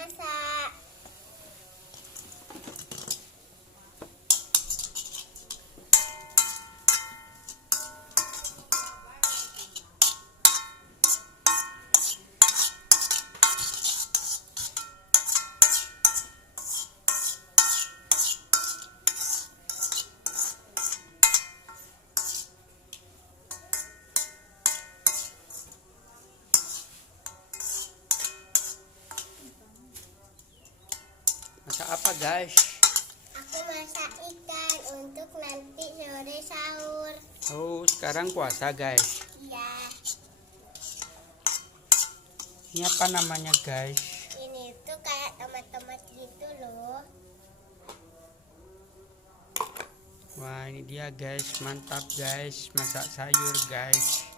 masak. Masak apa guys? Aku masak ikan untuk nanti sore sahur. Oh, sekarang puasa guys. Iya. Ini apa namanya guys? Ini tuh kayak tomat-tomat gitu loh. Wah, ini dia guys, mantap guys, masak sayur guys.